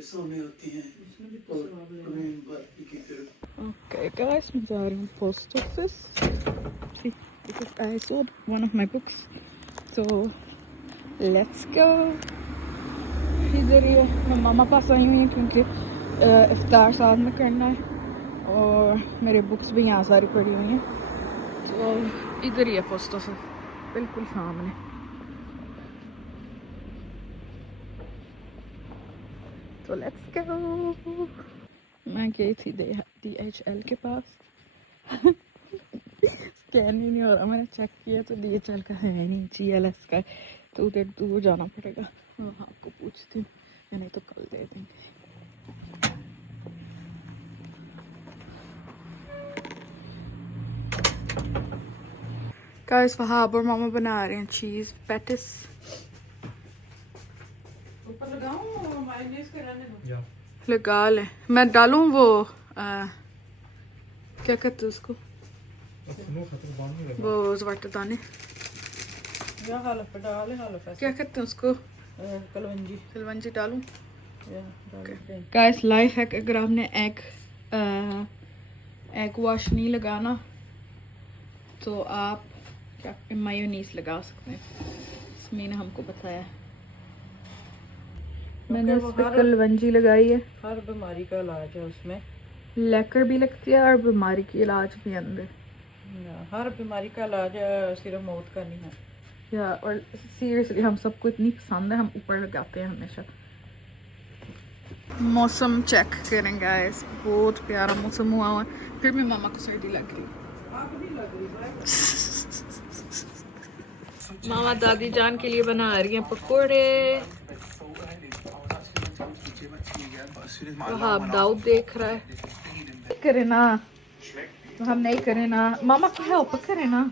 बारिशों में होती हैं। Okay guys, मैं जा रही हूँ post office because I sold one of my books, so let's go. इधर ही मैं मामा पास आई हुई हूँ क्योंकि इफ्तार साथ में करना है और मेरे बुक्स भी यहाँ सारी पड़ी हुई हैं, तो इधर ही है पोस्ट ऑफिस बिल्कुल सामने। तो लेट्स गो। मैं गई थी DHL के पास स्कैन ही नहीं हो रहा, मैंने चेक किया तो DHL का है नहीं, GLS का है, तो उधर दूर जाना पड़ेगा। हाँ आपको पूछती हूँ, नहीं तो कल दे देंगे। गाइस वहाब और मामा बना रहे हैं चीज पैटिस। ऊपर लगाऊं मायोनीज के रहने दो? लगा ले, मैं डालूं वो क्या कहते हैं उसको, वो जवाटर दाने क्या कहते हैं उसको, कलवंजी डालूं? गाइस लाइफ हैक, अगर आपने एग वॉश नहीं लगाना तो आप क्या मायोनीज लगा सकते हैं, इसमें हमको बताया। मैंने उस पर कलवंजी लगाई है। हर बीमारी का इलाज है उसमें, लेकर भी लगती है और बीमारी की इलाज भी अंदर। हर बीमारी का इलाज है, सिर्फ मौत का नहीं है। या और सीरियसली हम सबको इतनी पसंद है, हम ऊपर लगाते हैं हमेशा। मौसम चेक करें गाइस, बहुत प्यारा मौसम हुआ है, फिर भी मामा को सर्दी लग रही। मामा दादी जान के लिए बना रही हैं पकोड़े। वहाब दाऊद देख रहा है, करे ना हम नहीं करे ना, मामा को हेल्प करे ना।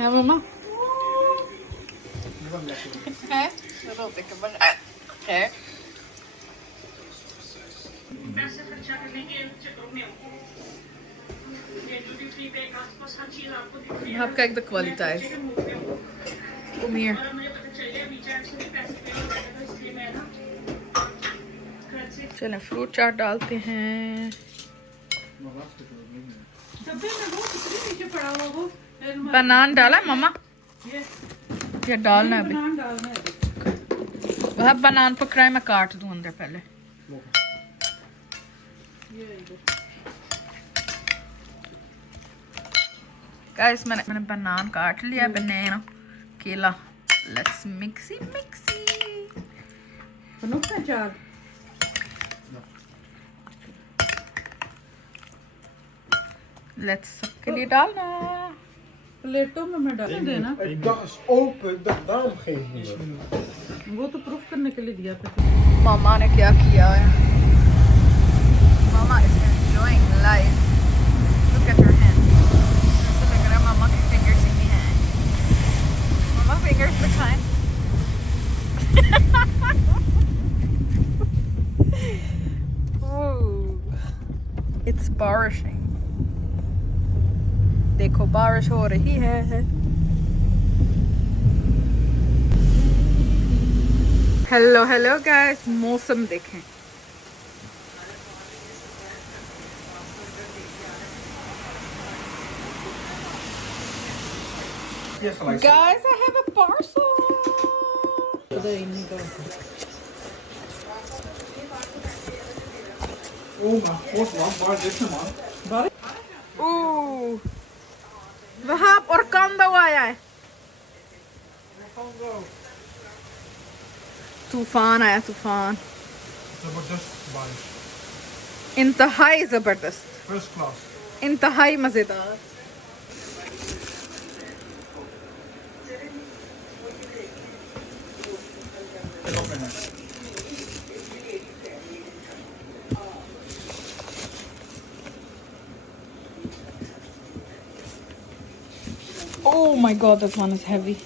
Ja, mama. Hè? Dat ik hem hè? Kijk de kwaliteit. Kom hier. चलें फ्रूट चाट डालते हैं। बनान डाला है मामा? या डालना है अभी? वह बनान पकड़ा है, मैं काट दूं अंदर पहले। गाइस मैंने बनान काट लिया, बनाना केला। लेट्स मिक्सी चार लेट्स सबके लिए डालना। प्लेटों में मैं डाल देना। दाम खेल वो तो प्रूफ करने के लिए दिया था। मामा ने क्या किया है, मामा is enjoying life. Look at her hand, ऐसा लग रहा है मामा के फिंगर्स ही हैं। मामा फिंगर्स दिखाएं। इट्स बारिशिंग, देखो बारिश हो रही है। हेलो गाइस, मौसम देखें। Guys, I have a parcel. वहाँ और कांदा आया है, तूफान आया, तूफान जबरदस्त बारिश, इंतहाई जबरदस्त, फर्स्ट क्लास, इंतहाई मजेदार। Oh my god, this one is heavy.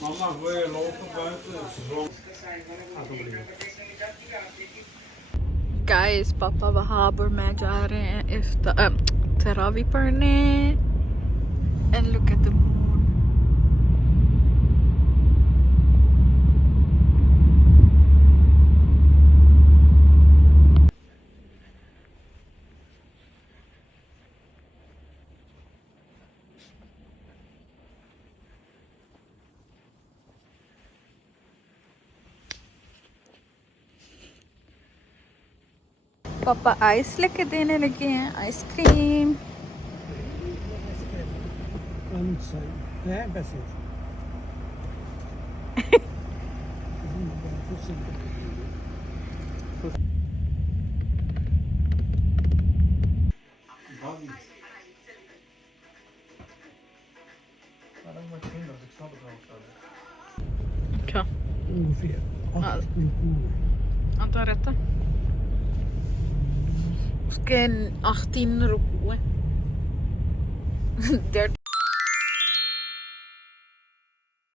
Mama, wil je lopen buiten? Het is zon. Gaat opnieuw. Guys, पापा वहाँ पर मैं जा रहे हैं तरावी पढ़ने. And look at the moon. पापा आइस लेके देने लगे हैं, ice cream. Tja. Ongeveer. Antal rätta. उसके 18 रुकू है.